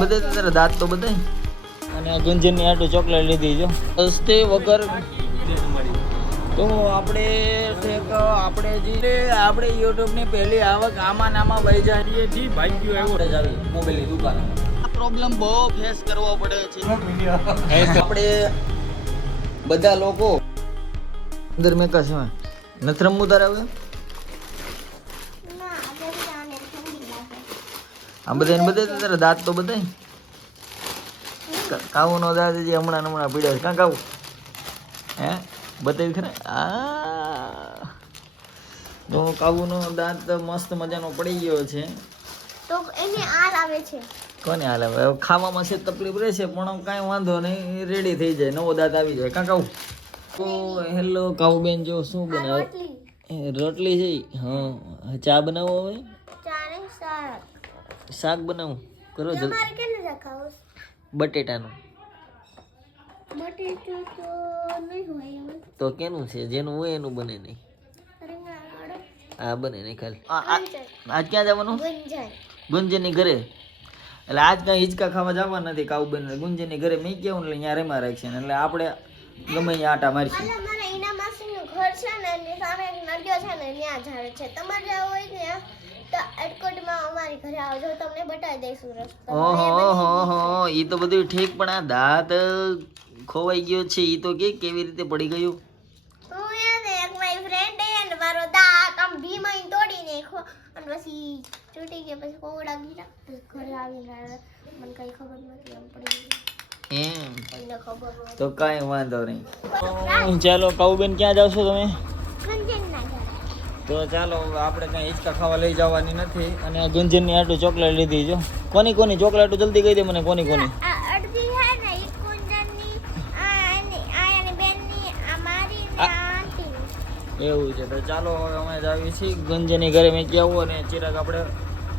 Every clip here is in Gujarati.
બધે તારા દાંત તો બધાય અને આ ગુંજનની આટું ચોકલેટ લીધી જો સસ્તે વગર તો આપણે યુટ્યુબની પહેલી આવક આમાં વહી જાય છે ભાગ્યો આવ્યો જ આવી મોબાઈલની દુકાન પ્રોબ્લેમ બહુ ફેસ કરવો પડે છે આપણે બધા લોકો અંદર મેં કશું નથી રમવું તારે હવે આ બધે તારા દાંત તો બધાય કાવું નો દાંત જે હમણાં પીડ્યા છે કાં કાવું હે બતાવી ખરે તો કાવુનો દાંત મસ્ત મજાનો પડી ગયો છે તો એને આર આવે છે કોને હાલ આવે ખાવામાં છે તકલીફ રહેશે પણ કાંઈ વાંધો નહીં રેડી થઈ જાય નવો દાંત આવી જાય કાં કાવું તો હેલો કાવુબેન જો શું બનાવે રોટલી છે હા ચા બનાવો હવે શાક બનાવું કરો બટેટાનું તો કેનું છે જેનું હોય એનું બને નહીં હા બને નહીં ખાલી આજ ક્યાં જવાનું ગુંજનની ઘરે એટલે આજ કાંઈ હિંચકા ખાવા જવા નથી કાવુબેન ગુંજનની ઘરે મેં કેવું એટલે અહીંયા રેમાં રાખશે ને એટલે આપણે ગમે અહીંયા આટા મારશું ઘર છે ને એની સામે એક નદીઓ છે ને ત્યાં ઝાડ છે તમારે જવું હોય ને તો એડકોટમાં અમારી ઘરે આવજો તમને બતાવી દઈશું રસ્તો ઓહો ઈ તો બધું ઠીક પણ આ દાંત ખોવાઈ ગયો છે ઈ તો કેવી રીતે પડી ગયું હું યાર એક મારી ફ્રેન્ડ ને મારો દાંત આમ ભીમાઈ તોડી નાખ્યો અને પછી તૂટી ગયો પછી કોવડા ગીરા ઘરે આવીને મને કઈ ખબર નથી એમ પડી એમ તો કાંઈ વાંધો નહીં ચાલો કાવુબેન ક્યાં જાવ છો તમે તો ચાલો આપણે કઈ હિંચકા ખાવા લઈ જવાની નથી અને આ ગુંજનની આટું ચોકલેટ લીધી જો કોની ચોકલેટ જલ્દી કહી દે મને કોની અડધી હે ને ઈ ગુંજનની આયાની બેનની અમારી ને આંટીની એવું છે તો ચાલો હવે અમે જ આવી છીએ ગુંજનની ઘરે મેં કેવું અને ચિરાગ આપણે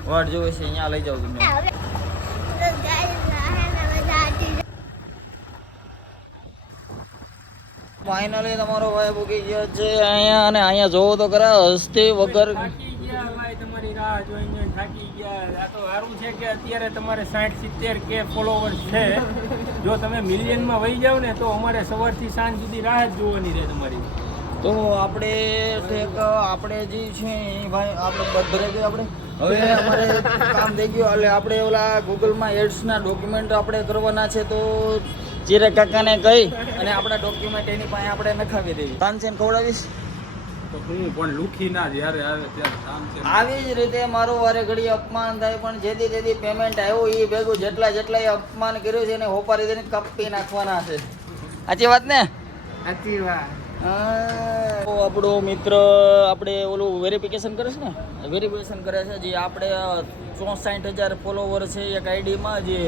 વાટ જોવે છે અહીંયા લઈ જાવ તમને ફાઇનલી તમારો ભાઈ ભૂકી ગયો છે અહીંયા અને અહીંયા જોવો તો ખરા હસ્તી વગર તમારી રાહ જોઈને થાકી ગયા આ તો સારું છે કે અત્યારે તમારે 60-70 કે ફોલોવર્સ છે જો તમે મિલિયનમાં વહી જાવ ને તો અમારે સવારથી સાંજ સુધી રાહ જ જોવાની રહે તમારી તો આપણે જે છે ભાઈ આપણે બધરે ગયો આપણે હવે અમારે કામ થઈ ગયું એટલે આપણે ઓલા ગૂગલમાં એડ્સના ડોક્યુમેન્ટ આપણે કરવાના છે તો ચિરાગ કાકાને કહી અને આપણા ડોક્યુમેન્ટ એની પાસે આપણે નખાવી દેવી તાનસેન ખવડાવીશ તો હું પણ લુખી ના જ્યારે આવે ત્યારે આવી જ રીતે મારું વારે ઘડી અપમાન થાય પણ જેથી પેમેન્ટ આવ્યું એ ભેગું જેટલા અપમાન કર્યું છે એને હોપારી દઈને કાપી નાખવાના છે સાચી વાત ને સાચી વાત આપણો મિત્ર આપણે ઓલું વેરિફિકેશન કરે છે ને વેરિફિકેશન કરે છે જે આપણે 64,000 ફોલોવર છે એક આઈડીમાં જે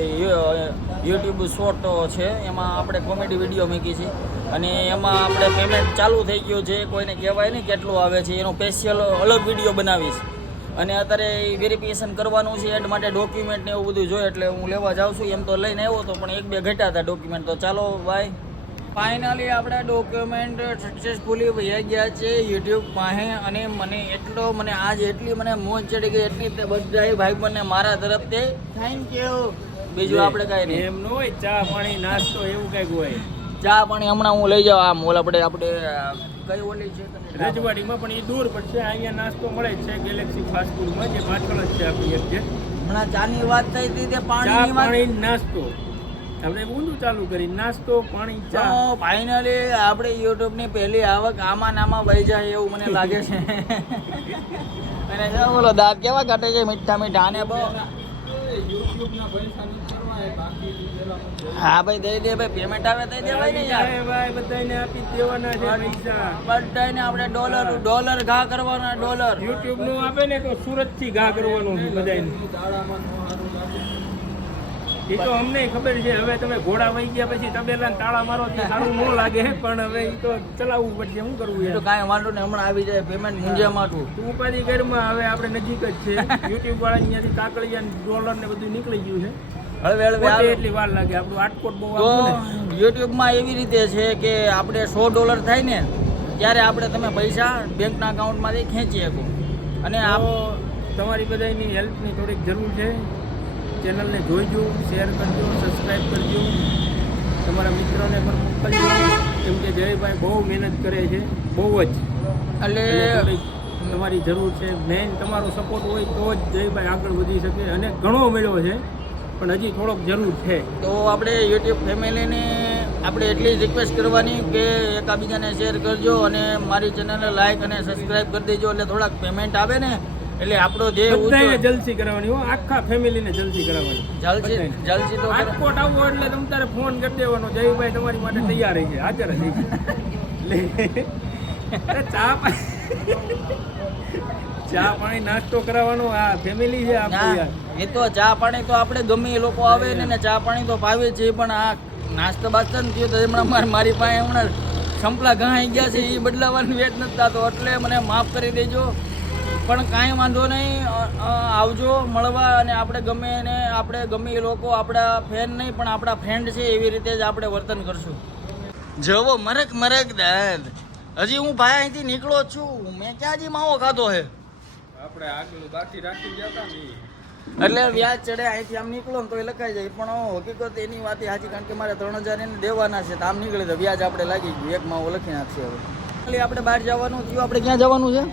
યુટ્યુબ શોર્ટ છે એમાં આપણે કોમેડી વિડીયો મૂકી છે અને એમાં આપણે પેમેન્ટ ચાલુ થઈ ગયું છે કોઈને કહેવાય નહીં કેટલું આવે છે એનો સ્પેશિયલ અલગ વિડીયો બનાવીશ અને અત્યારે વેરિફિકેશન કરવાનું છે એડ માટે ડોક્યુમેન્ટ ને એવું બધું જોઈએ એટલે હું લેવા જાઉં છું એમ તો લઈને આવ્યો હતો પણ 1-2 ઘટ્યા હતા ડોક્યુમેન્ટ તો ચાલો ભાઈ ફાઇનલી આપણા ડોક્યુમેન્ટ સક્સેસફુલી વહી ગયા છે યુટ્યુબ પાસે અને મને આજ એટલી મને મોજ ચડી ગઈ એટલી તે બધા ભાઈ બંને મારા તરફથી થેન્ક યુ બીજું આપણે કાંઈ નહીં એમ ન હોય ચા પાણી નાસ્તો એવું કંઈક હોય ચા પાણી હમણાં હું લઈ જાઉં આમ ઓલા આપણે કઈ ઓલી છે રજવાડીમાં પણ એ દૂર પડશે અહીંયા નાસ્તો મળે જ છે ગેલેક્સી ફાસ્ટ ફૂડમાં જે પાછળ જ છે આપણી એક્ઝેક્ટ હમણાં ચાની વાત થઈ હતી તે ચા પાણી નાસ્તો આપણે ઊંધું ચાલુ કરી નાસ્તો પાણી ચા ફાઇનલી આપણે યુટ્યુબની પહેલી આવક આમાં વહી જાય એવું મને લાગે છે અને બોલો દાંત કેવા કાઢે છે મીઠા અને બહુ યુટ્યુબના પૈસા નીકળવા બાકી હા ભાઈ દઈ દે ભાઈ પેમેન્ટ આવે દઈ દે ભાઈ ને યાર ભાઈ બધાને આપી દેવાના છે પૈસા બધાને આપણે ડોલર ઘા કરવાના ડોલર યુટ્યુબ નું આપે ને તો સુરત થી ઘા કરવાનું બધાને એ તો અમને ખબર છે હવે તમે ઘોડા વહી ગયા પછી તબેલા તાળા મારો સારું ન લાગે પણ હવે એ તો ચલાવવું પડશે શું કરવું તો કાંઈ વાંધો નહીં હમણાં આવી જાય પેમેન્ટ મુંજામાં તું ઉપાધિ ઘરમાં હવે આપણે નજીક જ છે યુટ્યુબ વાળા અહીંયાથી કાકડિયા ડોલર ને બધું નીકળી ગયું છે હળવે એટલી વાર લાગે આપણું આટકોટ બહુ તો યુટ્યુબમાં એવી રીતે છે કે આપણે $100 થાય ને ત્યારે આપણે તમે પૈસા બેંકના અકાઉન્ટમાંથી ખેંચી શકો અને તમારી બધાની હેલ્પની થોડીક જરૂર છે ચેનલને જોઈજો, શેર કરજો, સબસ્ક્રાઈબ કરજો, તમારા મિત્રોને પણ મોકલજો, કેમ કે જયભાઈ બહુ મહેનત કરે છે, બહુ જ. એટલે થોડીક તમારી જરૂર છે. મેઇન તમારો સપોર્ટ હોય તો જ જયભાઈ આગળ વધી શકે, અને ઘણો મળ્યો છે પણ હજી થોડોક જરૂર છે. તો આપણે યુટ્યુબ ફેમિલીને આપણે એટલી જ રિક્વેસ્ટ કરવાની કે એકાબીજાને શેર કરજો અને મારી ચેનલને લાઈક અને સબસ્ક્રાઈબ કરી દેજો, એટલે થોડાક પેમેન્ટ આવે ને એટલે આપણો ધ્યેય બધાને ઊંચો. જલસી કરાવવાની હો, આખા ફેમિલીને જલસી કરાવવાની. જલ્દી તો કરો. રાજકોટ આવો એટલે તમે તારે ફોન કરી દેવાનો, જયભાઈ તમારી માટે તૈયાર છે, હાજર જ છે. અરે ચા પાણી નાસ્તો કરાવવાનો, આ ફેમિલી છે આપણું યાર. એ તો ચા પાણી તો આપણે ગમે એ લોકો આવે ને ચા પાણી તો ભાવે છે, પણ આ નાસ્તો બાસ્તો ને થયો તો હમણાં મારી પાસે હમણાં સંપલા ઘાઈ ગયા છે, એ બદલાવાની વેચ નથી થતો, એટલે મને માફ કરી દેજો. પણ કાંઈ વાંધો નહીં, આવજો મળવા, અને આપણે ગમે ને આપણે ગમે એ લોકો આપણા ફેન નહીં પણ આપણા ફ્રેન્ડ છે, એવી રીતે જ આપણે વર્તન કરશું. જવો મરક દાદ, હજી હું ભાઈ અહીંથી નીકળો જ છું, મેં ક્યાં હજી માવો ખાધો હે. આપણે આગળ બાકી રાખી ગયા હતા ને એટલે વ્યાજ ચડે અહીંથી આમ નીકળો ને તો એ લખાઈ જાય, પણ હકીકત એની વાત સાચી, કારણ કે મારે 3000 એને દેવાના છે, તો આમ નીકળે તો વ્યાજ આપણે લાગી ગયું, એક માવો લખી નાખશે. હવે એટલે આપણે બહાર જવાનું થયું, આપણે ક્યાં જવાનું છે?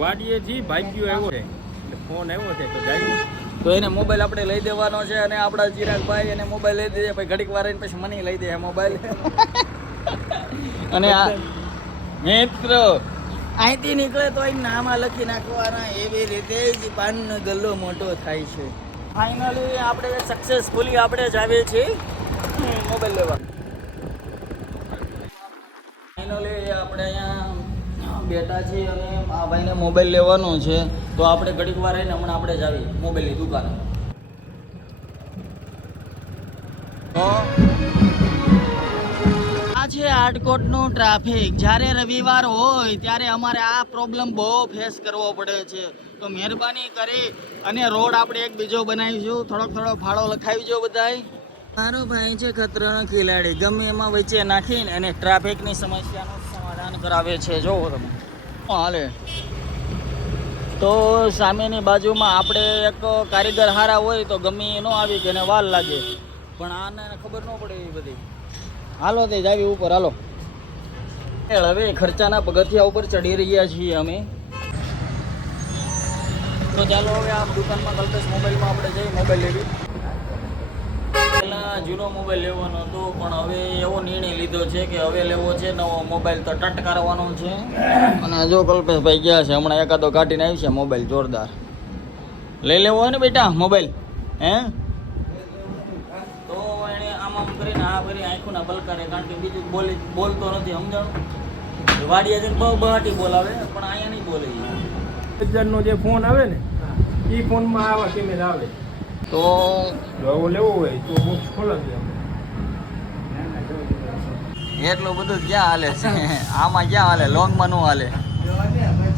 વાડીએથી ભાગ્યો આવ્યો છે, એટલે ફોન આવ્યો છે તો જાય. તો એને મોબાઈલ આપણે લઈ દેવાનો છે, અને આપણા ચિરાગભાઈ એને મોબાઈલ લઈ દે, પછી ઘડીક વાર રહીને પછી મને લઈ દે મોબાઈલ. અને આ મિત્ર અહીંથી નીકળે તો અહીં નામાં લખી નાખવાના, એવી રીતે જ પાનનો ગલ્લો મોટો થાય છે. ફાઇનલી આપણે સક્સેસફુલી આપણે જ આવીએ છીએ મોબાઈલ લેવા. ફાઇનલી આપણે અહીંયા બેઠા છીએ અને આ ભાઈને મોબાઈલ લેવાનો છે, તો આપણે ઘડીક વાર રહીને હમણાં આપણે જ આવીએ મોબાઈલની દુકાને. તો આ છે આટકોટનું ટ્રાફિક. જ્યારે રવિવાર હોય ત્યારે અમારે આ પ્રોબ્લેમ બહુ ફેસ કરવો પડે છે, તો મહેરબાની કરી અને રોડ આપણે એક બીજો બનાવીશું, થોડો ફાળો લખાવીજો બધાય. મારો ભાઈ છે ખતરાનો ખેલાડી, ગમે એમાં વચ્ચે નાખીને અને ટ્રાફિકની સમસ્યાનું સમાધાન કરાવે છે. જોવો તમે હાલે. તો સામેની બાજુમાં આપણે એક કારીગર હારા હોય તો ગમે એ ન આવી કે એને વાર લાગે, પણ આને ખબર ન પડે એવી બધી. હાલો તે જાવી ઉપર, હાલો. હવે ખર્ચાના પગથિયા ઉપર ચડી રહ્યા છીએ અમે. તો ચાલો હવે આ દુકાનમાં કલ્પેશ મોબાઈલમાં આપણે જઈ મોબાઈલ લેવી. પહેલાં જૂનો મોબાઈલ લેવાનો હતો, પણ હવે એવો નિર્ણય લીધો છે કે હવે લેવો છે નવો મોબાઈલ, તો ટટ કરવાનો છે. અને જો કલ્પેશભાઈ ગયા છે, હમણાં એકાદો કાઢીને આવી છે મોબાઈલ જોરદાર. લઈ લેવો હોય ને બેટા મોબાઈલ, હે? તો એણે આમ કરીને આ કરી આંખોના પલકારે, કારણ કે બીજું બોલતો નથી, સમજાણું? વાડિયા જઈને બહુ બહાટી બોલાવે, પણ અહીંયા નહીં બોલે. 1000નો જે ફોન આવે ને એ ફોનમાં આવા કેમેરા આવે. તો જો લેવો હોય તો બોક્સ ખોલાવી એટલું બધું ક્યાં હાલે છે? આમાં ક્યાં હાલે? લોંગમાં નું હાલે,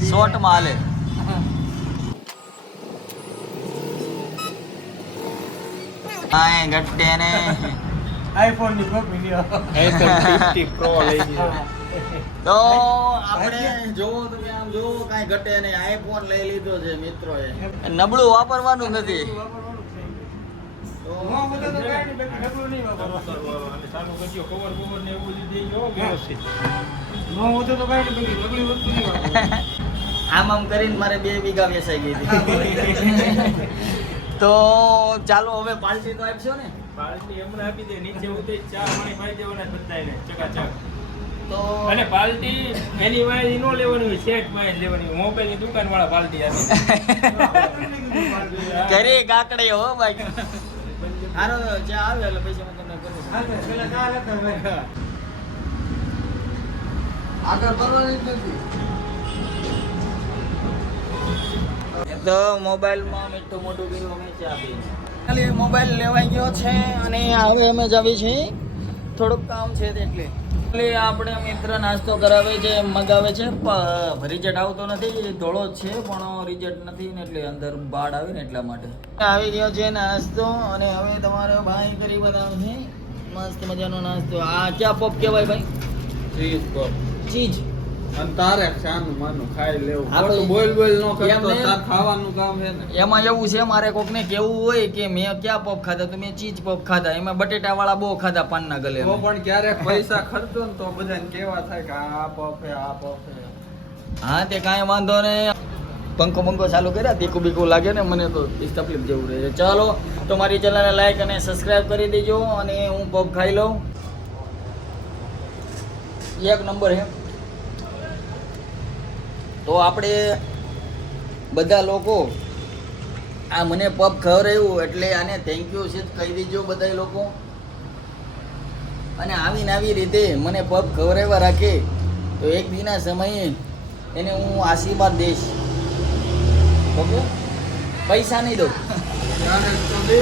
શોર્ટમાં હાલે. આય ગટ્ટે ને આઈફોન ની કોપી લ્યો, આઈફોન 50 પ્રો લઈ લીધો. તો આપણે જોવો તો આમ જોવો કાંઈ ઘટે નહીં, આઈફોન લઈ લીધો છે મિત્રોએ. નબળું વાપરવાનું નથી. આમ કરીને મારે 2 વીઘા વેચાઈ ગઈ હતી. તો ચાલો હવે પાર્ટી તો આપશો ને? પાર્ટી હમણાં આપી દે, નીચે ઉતરી ચા પાણી પાઈ દેવાના બધાને ચકાચક. તો અને પાર્ટી એની વાય નો લેવાની હોય, સેટ વાય લેવાની. મોબાઈલ ની દુકાન વાળા પાર્ટી આપે. ઘરે કાકડે હો ભાઈ. હારો ચા આવે એટલે પછી હું તમને કરું. આગળ કરવાની જ નથી. તો મોબાઈલમાં મીઠું મોટું કર્યું અમે ચા પી. ખાલી મોબાઈલ લેવાઈ ગયો છે અને હવે અમે જ આવી છીએ, થોડુંક કામ છે એટલે. એટલે આપણે મિત્ર નાસ્તો કરાવે છે, મગાવે છે, રિઝલ્ટ આવતો નથી, ધોળો જ છે પણ રિઝલ્ટ નથી ને એટલે અંદર બાળ આવે ને એટલા માટે. આવી ગયો છે નાસ્તો અને હવે તમારો ભાઈ કરી બતાવશે મસ્ત મજાનો નાસ્તો. આ ક્યાં પોપ કહેવાય ભાઈ? Cheese pop. ચીઝ. અને તારે શાનું માનું ખાઈ લેવું આપણે ખોટું બોલ ન એમ કરતો નહીં. તાર ખાવાનું કામ છે ને એમાં એવું છે મારે કોકને કેવું હોય કે મેં ક્યાં પફ ખાધા તો મેં ચીઝ પફ ખાધા એમાં બટેટા વાળા બહુ ખાધા પાનના ગલે તો પણ ક્યારેક પૈસા ખર્ચો ને તો બધાને કેવા થાય કે આ પફે આ પફે હા તે કાંઈ વાંધો નહીં પંખો બંખો ચાલુ કર્યા તીખું બીખું લાગે ને મને તો તકલીફ જેવું રહે છે ચાલો તો મારી ચેનલને લાઈક અને સબસ્ક્રાઈબ કરી દેજો અને હું પફ ખાઈ લઉં એક નંબર છે તો આપણે બધા લોકો આ મને પફ ખવડાવ્યું એટલે આને થેન્ક યુ છે કહી દેજો બધા લોકો અને આવીને આવી રીતે મને પફ ખવડાવ્યા રાખે તો એક દિના સમયે એને હું આશીર્વાદ દઈશ ઓકે પૈસા નહીં દઉં ક્યારેક તો દે